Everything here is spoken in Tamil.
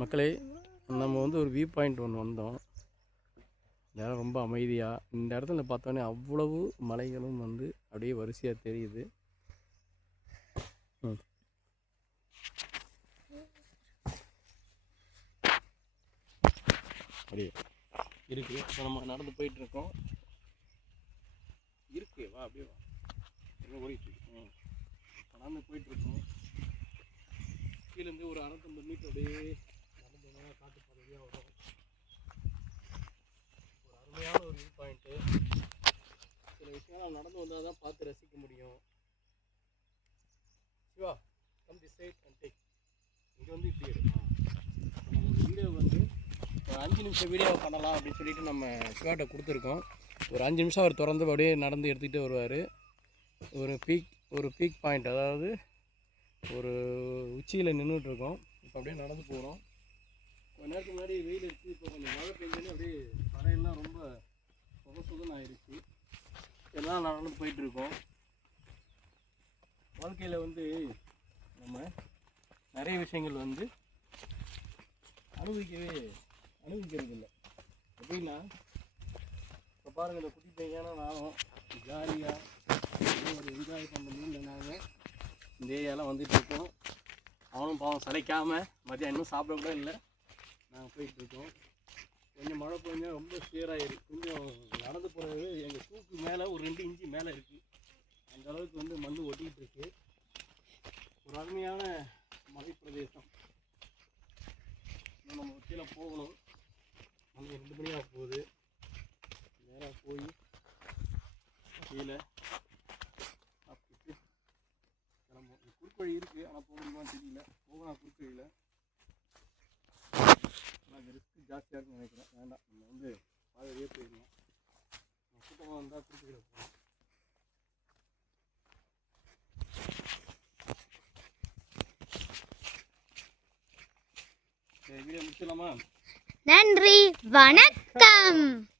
மக்களே, நம்ம ஒரு வியூ பாயிண்ட் ஒன்று வந்தோம். இந்த இடம் ரொம்ப அமைதியாக, இந்த இடத்துல பார்த்தோன்னே அவ்வளவு மலைகளும் அப்படியே வரிசையாக தெரியுது. அப்படியே இருக்குது. இப்போ நம்ம நடந்து போயிட்டுருக்கோம். இருக்கு, வா அப்படியே வா, எங்கே ஓடிட்டுருக்கோம். நடந்து போயிட்டுருக்கோம். கீழேருந்து ஒரு 650 மீட்டர் அப்படியே நடந்து காட்டு பகுதியாக வரும். ஒரு அருமையான ஒரு வியூ பாயிண்ட்டு. சில விஷயங்கள் நடந்து வந்தால் தான் பார்த்து ரசிக்க முடியும். Shiva, come this side and take. இங்கே இப்படி இருக்கும். நம்ம வீடியோ ஒரு 5 நிமிஷம் வீடியோ பண்ணலாம் அப்படின்னு சொல்லிட்டு நம்ம சிவாட்ட கொடுத்துருக்கோம். ஒரு 5 நிமிஷம் அவர் திறந்து அப்படியே நடந்து எடுத்துக்கிட்டு வருவார். ஒரு பீக் பாயிண்ட், அதாவது ஒரு உச்சியில் நின்றுட்டுருக்கோம். இப்போ அப்படியே நடந்து போகிறோம். கொஞ்ச நேரத்துக்கு முன்னாடி வெயில் இருக்குது, இப்போ கொஞ்சம் மழை பெஞ்சோன்னே அப்படியே தரையெல்லாம் ரொம்ப சொதன்னு ஆயிடுச்சு. எல்லாம் நடந்து போயிட்டுருக்கோம். வாழ்க்கையில் நம்ம நிறைய விஷயங்கள் அனுபவிக்கிறது இல்லை. எப்படின்னா, இப்போ பாருங்கள், இந்த குட்டி பையனா நானும் ஜாலியாக ஒரு என்ஜாய் பண்ண முடியல. நாங்கள் இந்த ஏரியாலாம் வந்துட்டுருக்கோம். அவனும் பாவம் சளைக்காமல் மதியம் இன்னும் சாப்பிட கூட இல்லை. நாங்கள் போயிட்டுருக்கோம். கொஞ்சம் மழை பெஞ்சால் ரொம்ப கிளியராகிருக்கு. கொஞ்சம் நடந்து போகிறது எங்கள் தூக்கு மேலே ஒரு 2 இன்ச்சு மேலே இருக்குது. அந்த அளவுக்கு மண் ஒட்டிகிட்டு இருக்கு. ஒரு அருமையான மலை பிரதேசம். இன்னும் நம்ம கீழே போகணும். மணி 2 மணி ஆக போகுது. நேராக போய் கீழே சாப்பிட்டு கிளம்புவோம். குறுக்கு வழி இருக்குது, ஆனால் போக முடியுமான்னு தெரியல. போகலாம் குறுக்கு வழியில். ஆனால் ரிஸ்க்கு ஜாஸ்தியாக இருக்குன்னு நினைக்கிறேன். வேண்டாம், நம்ம பாதையே போயிடலாம். கூட்டமாக வந்தால் குறுக்கு வழியில் போகலாம். வீடியோ முடிச்சிடலாமா? நன்றி, வணக்கம்.